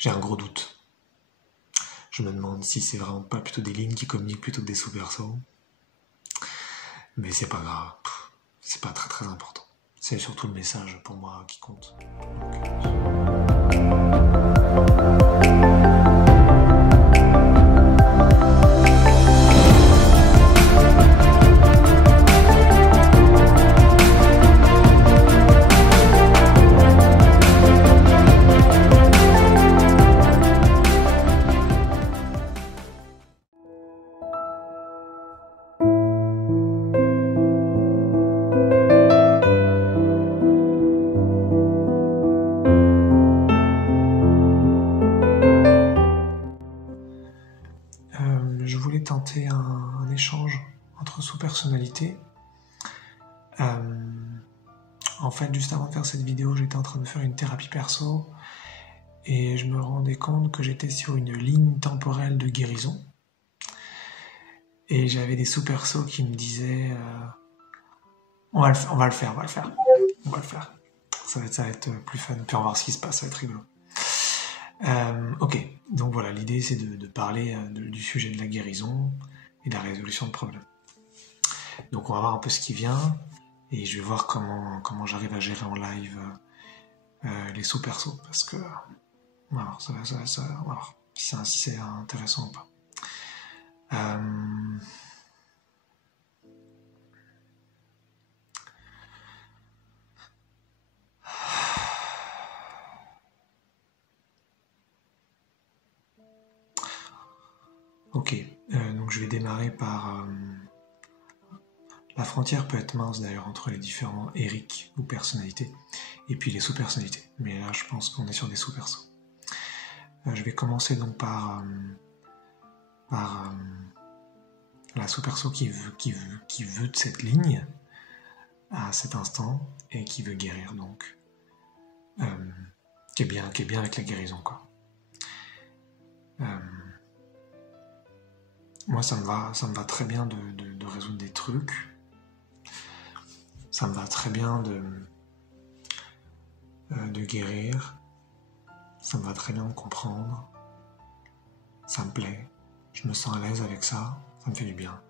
j'ai un gros doute. Je me demande si c'est vraiment pas plutôt des lignes qui communiquent plutôt que des sous-persos. Mais c'est pas grave, c'est pas très très important. C'est surtout le message pour moi qui compte. Je voulais tenter un échange entre sous-personnalités. En fait, juste avant de faire cette vidéo, j'étais en train de faire une thérapie perso et je me rendais compte que j'étais sur une ligne temporelle de guérison. Et j'avais des sous-persos qui me disaient on va le faire. Ça va être plus fun, puis on va voir ce qui se passe, ça va être rigolo. Ok, donc voilà, l'idée c'est de parler du sujet de la guérison et de la résolution de problèmes. Donc on va voir un peu ce qui vient et je vais voir comment j'arrive à gérer en live les sous-persos parce que on va voir, on va voir si c'est intéressant ou pas. Ok, donc je vais démarrer par... la frontière peut être mince d'ailleurs entre les différents Eric ou personnalités et puis les sous-personnalités. Mais là je pense qu'on est sur des sous-persos. Je vais commencer donc par la sous-perso qui veut de cette ligne à cet instant et qui veut guérir donc. Qui est bien avec la guérison quoi. Moi ça me va très bien de résoudre des trucs. Ça me va très bien de guérir. Ça me va très bien de comprendre. Ça me plaît. Je me sens à l'aise avec ça. Ça me fait du bien.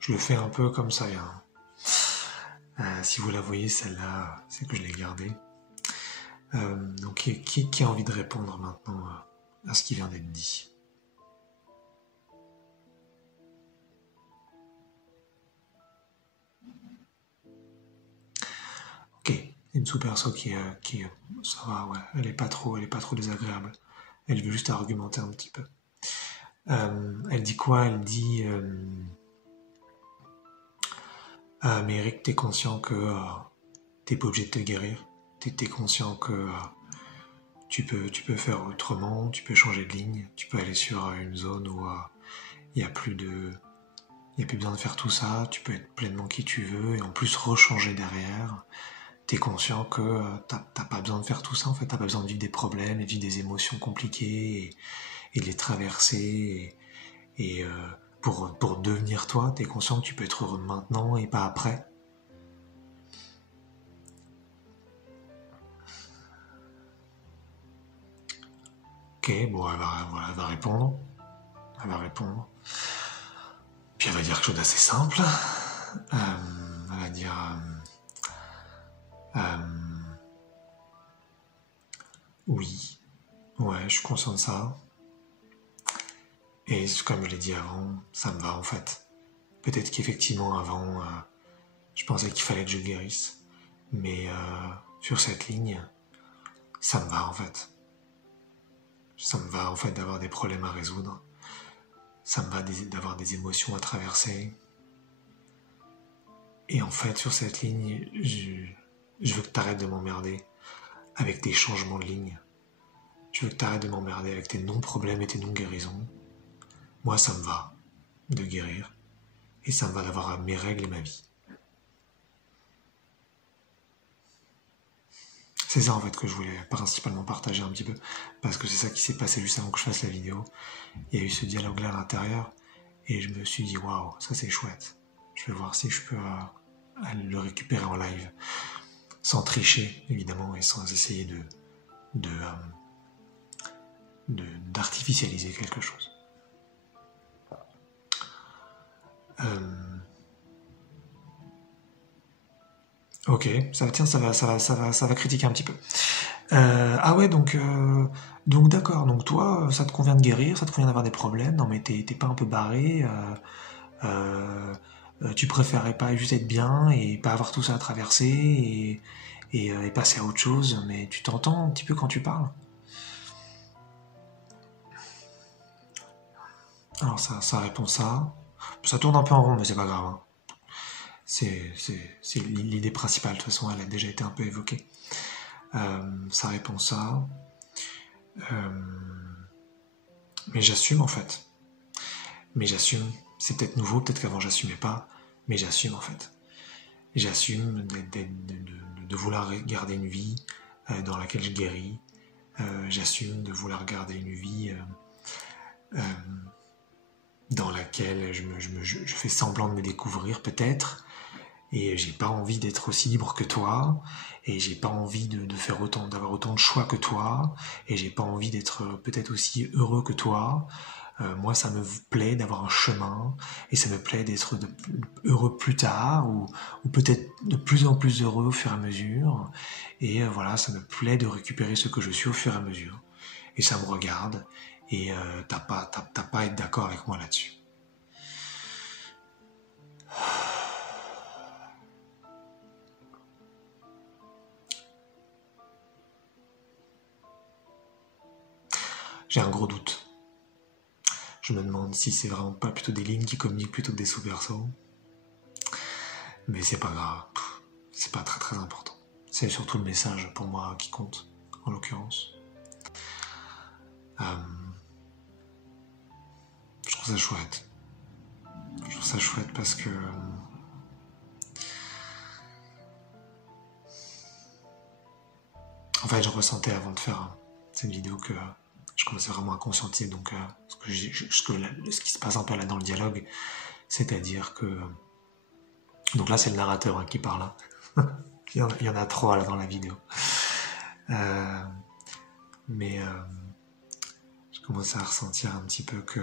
Je le fais un peu comme ça. Si vous la voyez, celle-là, c'est que je l'ai gardée. Donc, qui a envie de répondre maintenant à ce qui vient d'être dit? Ok, une sous-perso qui ça va, ouais, elle est pas trop désagréable. Elle veut juste argumenter un petit peu. Elle dit quoi? Elle dit mais Eric, t'es conscient que t'es pas obligé de te guérir. T'es conscient que tu peux faire autrement, tu peux changer de ligne, tu peux aller sur une zone où il y a plus besoin de faire tout ça, tu peux être pleinement qui tu veux et en plus rechanger derrière. T'es conscient que t'as pas besoin de faire tout ça en fait, t'as pas besoin de vivre des problèmes et vivre des émotions compliquées et de les traverser et pour devenir toi, t'es conscient que tu peux être heureux maintenant et pas après. Ok, bon, elle va répondre. Elle va répondre. Puis elle va dire quelque chose d'assez simple. Elle va dire... oui, ouais, je suis conscient de ça. Et comme je l'ai dit avant, ça me va en fait. Peut-être qu'effectivement avant, je pensais qu'il fallait que je guérisse. Mais sur cette ligne, ça me va en fait. Ça me va en fait d'avoir des problèmes à résoudre. Ça me va d'avoir des émotions à traverser. Et en fait, sur cette ligne, je veux que t'arrêtes de m'emmerder avec tes changements de ligne. Je veux que t'arrêtes de m'emmerder avec tes non-problèmes et tes non-guérisons. Moi, ça me va de guérir. Et ça me va d'avoir mes règles et ma vie. C'est ça en fait que je voulais principalement partager un petit peu, parce que c'est ça qui s'est passé juste avant que je fasse la vidéo. Il y a eu ce dialogue-là à l'intérieur, et je me suis dit waouh, ça c'est chouette. Je vais voir si je peux le récupérer en live, sans tricher évidemment, et sans essayer d'artificialiser quelque chose. Ok, ça va critiquer un petit peu. Ah ouais, donc d'accord. Donc toi, ça te convient de guérir, ça te convient d'avoir des problèmes. Non mais t'es pas un peu barré. Tu préférerais pas juste être bien et pas avoir tout ça à traverser et passer à autre chose. Mais tu t'entends un petit peu quand tu parles. Alors ça répond ça. Ça tourne un peu en rond, mais c'est pas grave, hein. C'est l'idée principale, de toute façon, elle a déjà été un peu évoquée. Ça répond ça. Mais j'assume, en fait. Mais j'assume. C'est peut-être nouveau, peut-être qu'avant j'assumais pas, mais j'assume, en fait. J'assume de vouloir garder une vie dans laquelle je guéris. J'assume de vouloir garder une vie dans laquelle je fais semblant de me découvrir, peut-être. Et j'ai pas envie d'être aussi libre que toi, et j'ai pas envie d'avoir autant de choix que toi, et j'ai pas envie d'être peut-être aussi heureux que toi. Moi, ça me plaît d'avoir un chemin, et ça me plaît d'être heureux plus tard, ou peut-être de plus en plus heureux au fur et à mesure. Et voilà, ça me plaît de récupérer ce que je suis au fur et à mesure. Et ça me regarde, et t'as pas à être d'accord avec moi là-dessus. J'ai un gros doute. Je me demande si c'est vraiment pas plutôt des lignes qui communiquent plutôt que des sous-persos. Mais c'est pas grave. C'est pas très très important. C'est surtout le message pour moi qui compte, en l'occurrence. Je trouve ça chouette. Je trouve ça chouette parce que... En fait, je ressentais avant de faire cette vidéo que je commençais vraiment à conscientiser donc ce qui se passe un peu là dans le dialogue, c'est-à-dire que donc là c'est le narrateur qui parle, hein. il y en a trois là dans la vidéo, mais je commençais à ressentir un petit peu que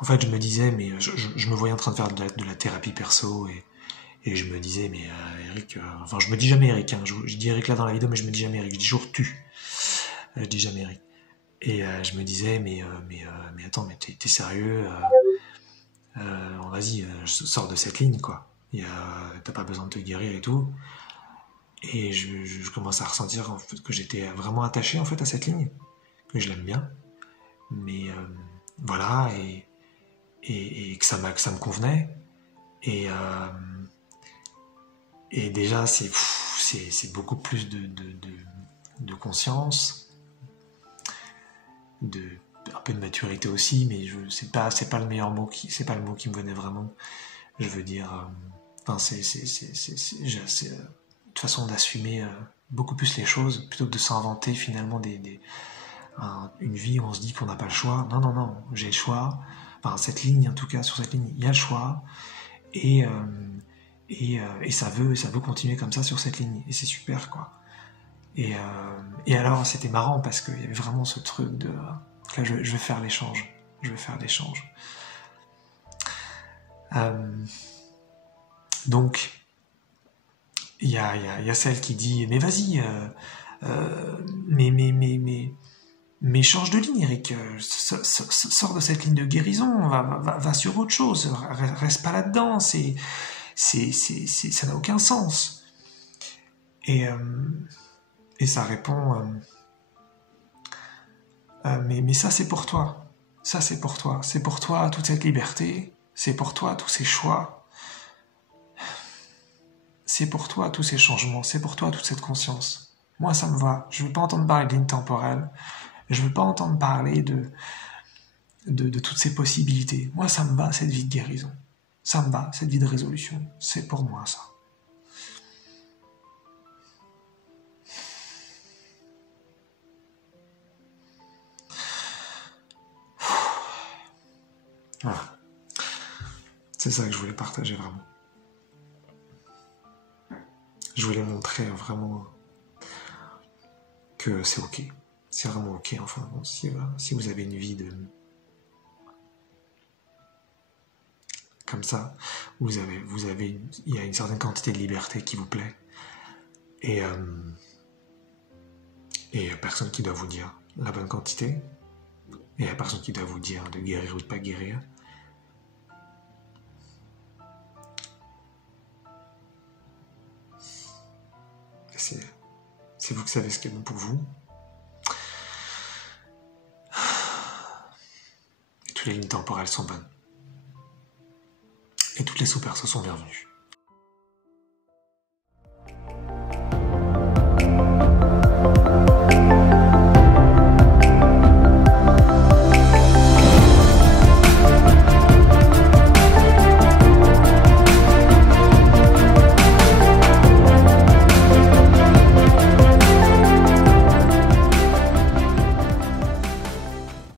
en fait je me disais mais je me voyais en train de faire de la thérapie perso et je me disais mais Eric, enfin je me dis jamais Eric, hein, je dis Eric là dans la vidéo mais je me dis jamais Eric, je dis toujours tu. Je dis jamais Eric. Et je me disais, mais attends, mais t'es sérieux, vas-y, sors de cette ligne, quoi. T'as pas besoin de te guérir et tout. Et je commence à ressentir en fait, que j'étais vraiment attaché en fait à cette ligne, que je l'aime bien. Mais voilà, et que ça me convenait. Et déjà, c'est beaucoup plus de conscience, un peu de maturité aussi, mais c'est pas le meilleur mot, c'est pas le mot qui me venait vraiment. Je veux dire, c'est une façon d'assumer beaucoup plus les choses plutôt que de s'inventer finalement une vie où on se dit qu'on n'a pas le choix. Non, j'ai le choix. Enfin, cette ligne, en tout cas, sur cette ligne, il y a le choix et ça veut continuer comme ça sur cette ligne et c'est super, quoi. Et alors c'était marrant parce qu'il y avait vraiment ce truc de là je vais faire l'échange. Donc il y a celle qui dit mais vas-y mais change de ligne Eric, sors de cette ligne de guérison, va sur autre chose, reste pas là-dedans, ça n'a aucun sens. Et ça répond mais ça c'est pour toi. Ça c'est pour toi. C'est pour toi toute cette liberté. C'est pour toi tous ces choix. C'est pour toi tous ces changements. C'est pour toi toute cette conscience. Moi ça me va. Je veux pas entendre parler de ligne temporelle. Je veux pas entendre parler de toutes ces possibilités. Moi ça me va cette vie de guérison. Ça me va cette vie de résolution. C'est pour moi ça. Voilà. C'est ça que je voulais partager vraiment. Je voulais montrer vraiment que c'est ok. C'est vraiment ok, enfin, si vous avez une vie comme ça, il y a une certaine quantité de liberté qui vous plaît. Et il n'y a personne qui doit vous dire la bonne quantité. Et il n'y a personne qui doit vous dire de guérir ou de pas guérir. C'est vous qui savez ce qui est bon pour vous. Et toutes les lignes temporelles sont bonnes. Et toutes les sous-persos sont bienvenues.